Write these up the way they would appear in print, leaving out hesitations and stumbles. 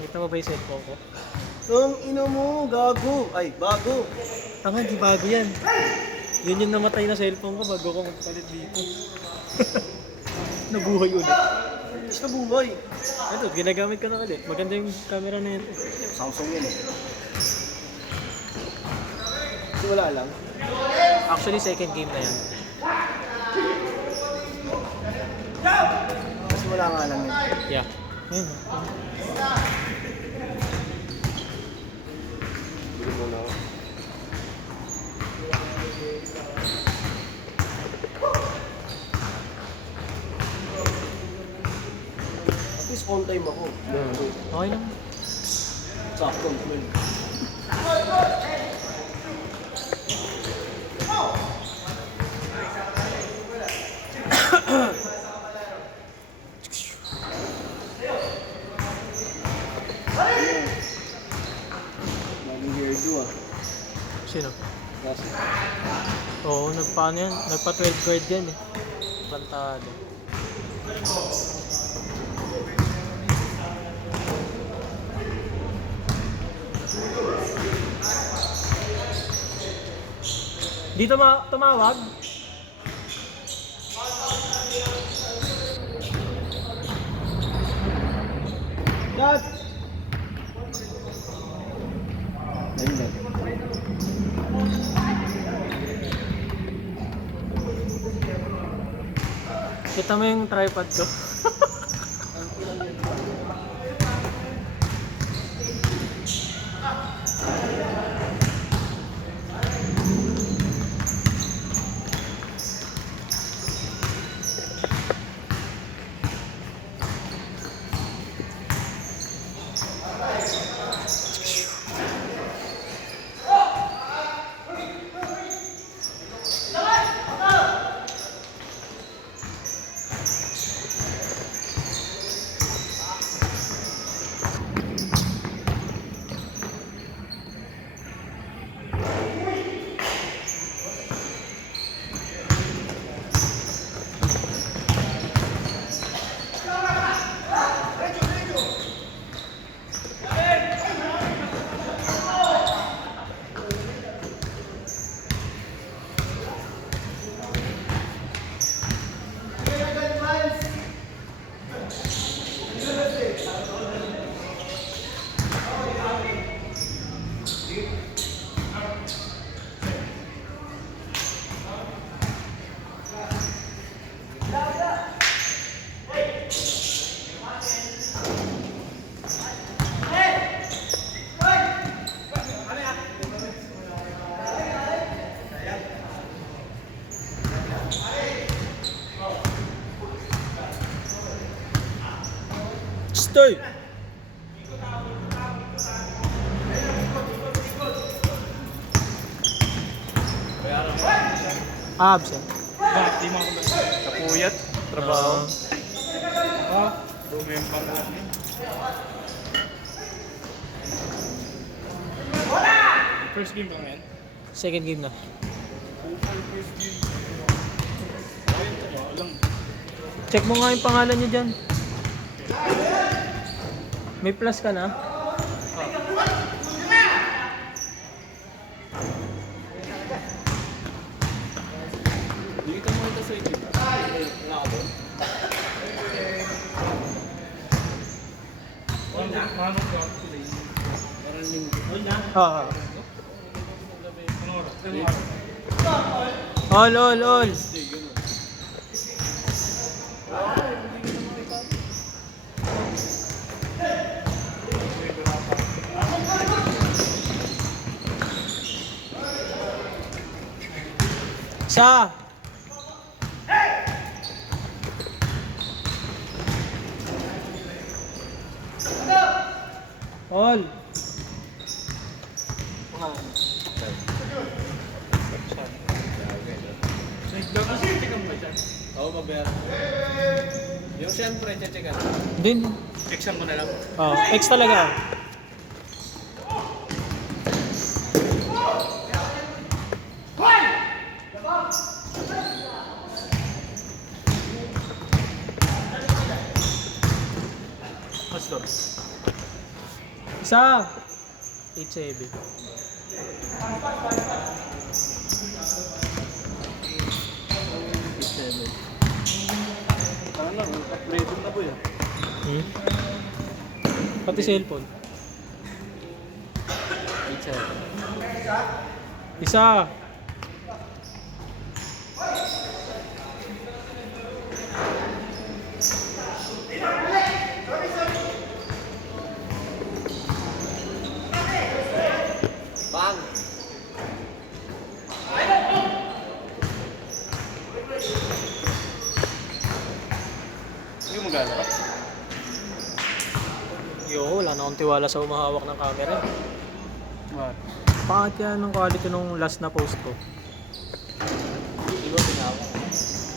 Kita mo ba yung cellphone ko? Ang ina mo, gago. Ay, bago. Tanga, di bago yan. Yun yung namatay na cellphone ko bago ko magpalit dito. Nabuhay ulit. Sa buhay. Ito, ginagamit ko na ulit. Maganda yung camera na yan. Samsung yan eh. Kasi wala lang. Actually, second game na yan. Kasi wala nga lang yan. Yeah. Ayun. Bili mo na ako. At least on time ako. Okay lang. Sakto, 12. Maling hairdo ah. Sino? Kasi Oo, nagpaano yan? Nagpa 12 guard yan eh. Plantado. Dito tumawag? Dad! Ayun na. Kita mo yung tripod ko? Stay! Absent. Bakit di mo ako ba? Kapuyat, trabaho. Dumi yung pangalan niya. First game ba ngayon? Second game na. First game. Ayun, trabaho lang. Check mo nga yung pangalan niya dyan. May plus ka na? Hindi kita mo ito sa YouTube. Wala ka doon? Manong ka today. Parang linggo. Oo. All. Isa. All. Oo, mabayaran. Yung siyempre, checkan. Din. Checksan mo na lang. Oh, X talaga. Pastor. Isa. 8-7. Parang lang, upgrade na po yan. Hmm? Pati cellphone. 8-7. Isa. Bang! Hindi mo magana ka? Yo, wala na akong tiwala sa umahawak ng camera. What? Pangit yan ng quality nung last na post ko. Di ba pinawa?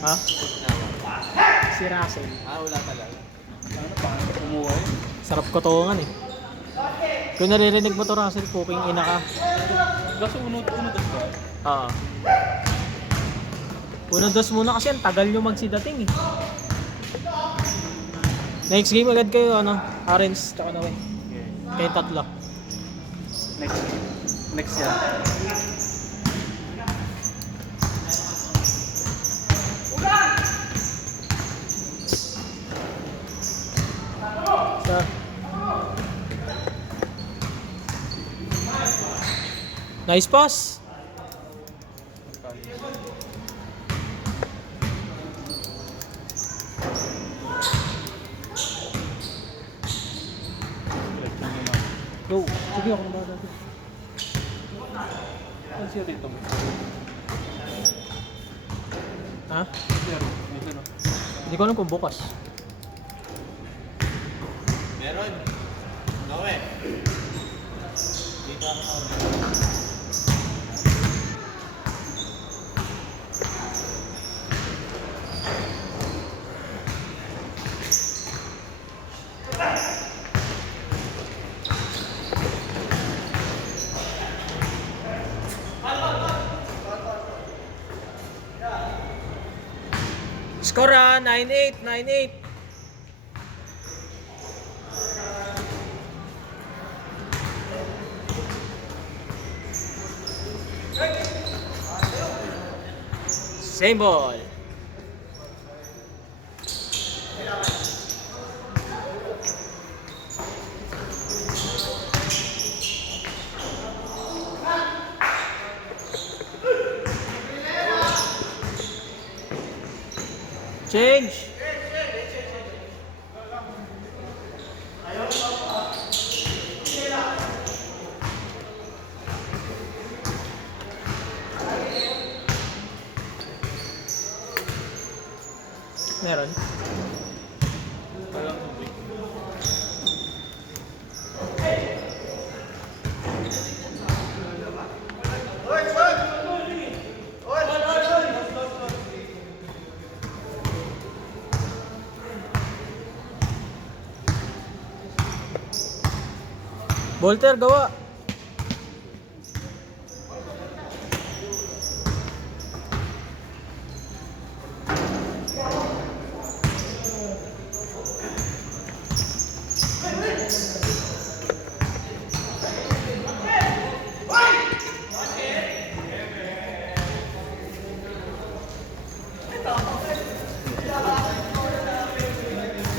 Ha? Pinawa. Si Russell. Wala talaga. Ano pa? Kumuha eh. Sarap kotongan eh. Kung naririnig mo to Russell, puking ina ka. Kaso unod-unod ba? Oo. Uno-dos muna kasi ang tagal nyo magsidating eh. Next game agad kayo, ano? Orange, tsaka na win. Okay. Kayo tatlo. Next. Next yan. Sa... Nice pass! Go! Sige ako na ba? Ano siya dito mo? Ha? Zero. Zero. Hindi ko alam kung bukas. Meron. Noe. Dito ako. Score 9-8, 9-8. Same ball. Change. Meron. Walang tubig. Volter, gawa.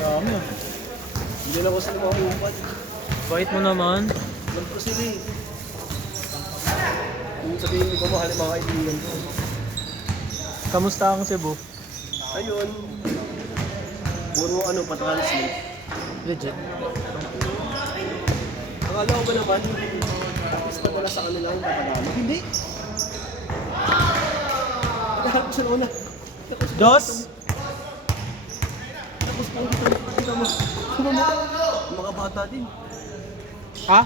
Dami ah. Hindi na ko sila makupat. Bait mo naman. Nagpo sila eh. sabihin ko mahal yung mga kaibigan ko. Kamusta ang Cebu? Ayun. Puro ano, pa-translate. Legit. Akala ko ba naman, tapos pa wala sa kanila yung Tagalog? Hindi. Lahat sa una. Dos? Tapos po kita mo. Sama mo. Mga bata din. Ha?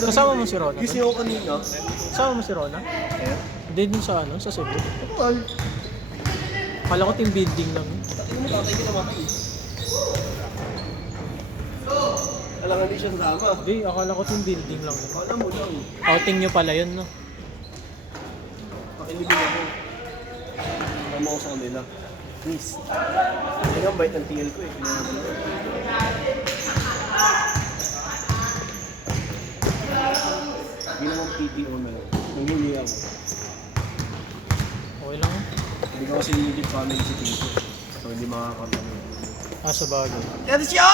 Kasama mo si Rona? Gising ako kanina. Kasama mo si Rona? Eh? Hindi din sa ano, sa Cebu. Kapal. Kala ko team building lang. Tatay mo, tatay ko naman kayo. Alam hindi siya sama. Hindi, akala ko team building lang. Akala mo lang. Outing nyo pala yun, no? Pakilibin ako. Tama ko sa kanila. Please. Hindi nga bait ng TL ko eh. Hindi naman PTO na lang. Nanguli ako. Okay lang. Hindi ko kasi legit family si Tito. So hindi makakanta. Ah, sa bagay. Yan siya!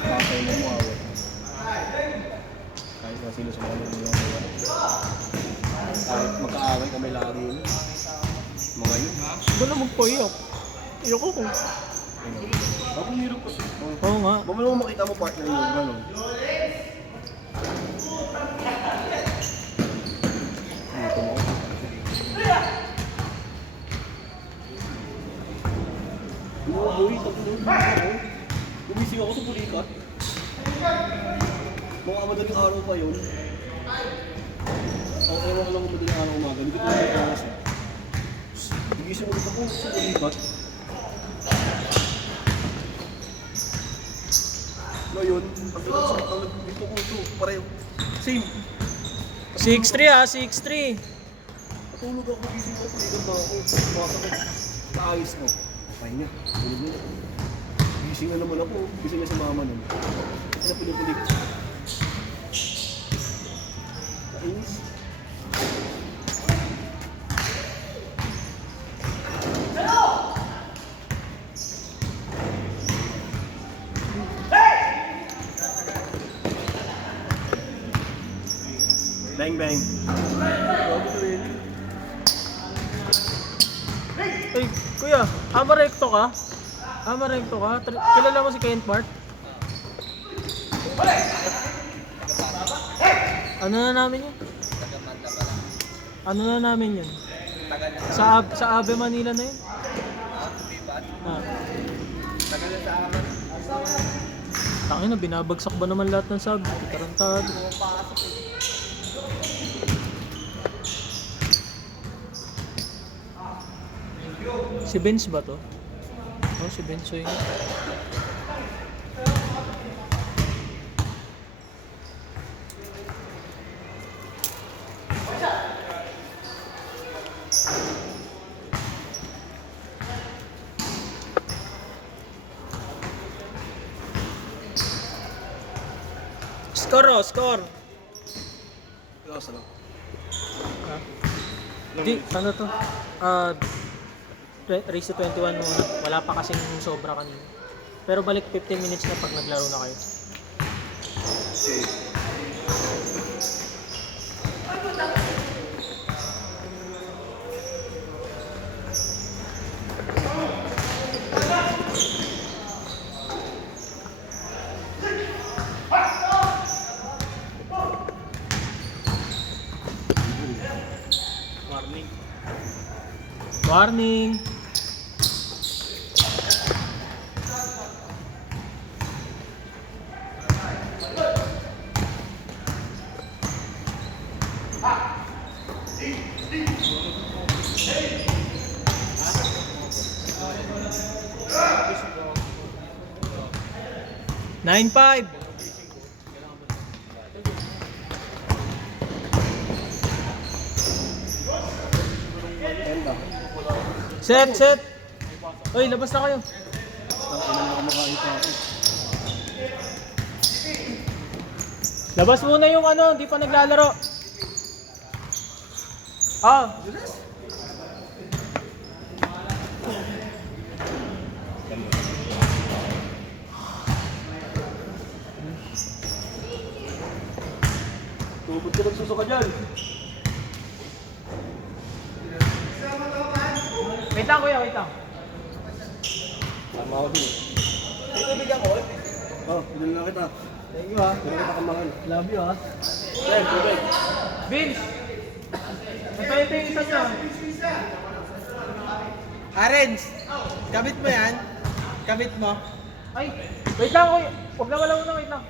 Patay na mo awat. Kahit na sino sa mga nila. Kahit magkaaway kami lagi yun. Mga yun. Wala magpayak. Ayoko ko. Ako hirap kasi. Oo nga. Ba mo lang makita mo partner yun, gano'n. Dito mo. Umuwi, tapos ako. Gumising ako sa bulikat. Mga madaling araw pa yun. Ang ewan ko lang kung madaling araw umaga. Hindi ko na may oras eh. Gumising ulit ako sa bulikat. Ngayon, ang dito ko ito, pareho. Same. 6-3 ah, 6-3. Natulog ako, gising ko, tuligan na ako. Makasakit. Kaayos mo. Pahinga. Tulog na. Gising na naman ako. Gising na si mama nun. Ano pinupulik? Kainis. Bang bang. Ay, kuya, amarekto ka? Amarekto ka? Kilala mo si Kent Mart? Ano na namin yun? Ano na namin yun? Sa Ave Manila na yun? Ah. Tangin na, binabagsak ba naman lahat ng sub? Tarantado. Si Benz ba to? Oh, si Benz yun. Score oh, score! Iwas lang. Ha? Di, ano to? Race to 21 muna. Wala pa kasing sobra kanina. Pero balik 15 minutes na pag naglaro na kayo. Warning. Warning! Nine five. Yan ba? kita. Set! Uy, labas na kayo. Ang ina na kumakain sa akin. Labas muna yung ano, hindi pa naglalaro. Ah, Tubod ka nagsusuka dyan. wait lang kuya, wait lang. Tama ako din. Dito bigyan ko. Oh, pinili na kita. Thank you ah. Pinili kita kamahal. Love you ah. Thank you. Vince! Ito yung isa niya. Arens, kabit mo yan? Kabit mo? Ay, wait lang kuya. Huwag na wala muna, wait lang.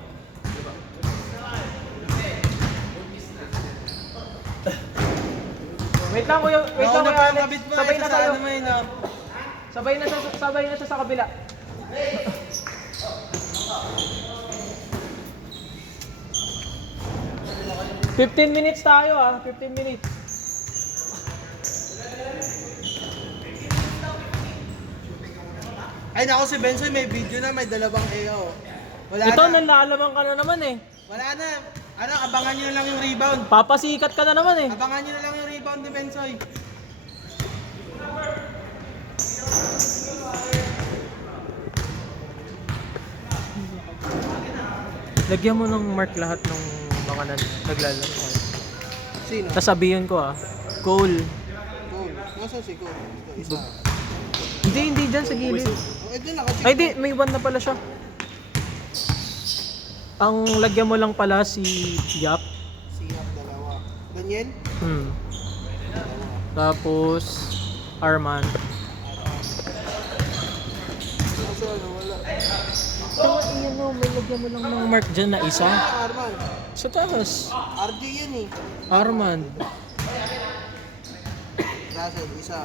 Wait lang kuya, wait lang Nauna kuya pa yung Alex. kabit mo, Sabay na isa sa tayo. ano mo yun, no? Sabay na siya sa kabila. $15 tayo ah, 15 minutes. Ay naku, si Benson may video na, may dalawang AO. Wala Ito, na. nalalaman ka na naman eh. Wala na. Ano, abangan nyo na lang yung rebound. Papasikat ka na naman eh. Abangan nyo na lang yung rebound ni Bensoy. Lagyan mo ng mark lahat ng mga naglalaro. Sino? Sasabihin ko ah, Cole. Cool. Nasaan si Cool? Ito, isa. Hindi dyan sa gilid. Oh, ito na kasi. Ay di, may one na pala siya. Ang lagyan mo lang pala si Yap. Sihap, dalawa. Daniel? Tapos Arman. Nasa ano, wala. So, iyan mo, may lagyan mo lang ng mark dyan na isa. Arman. Sa taas. RJ yun eh. Arman. Russell, isa.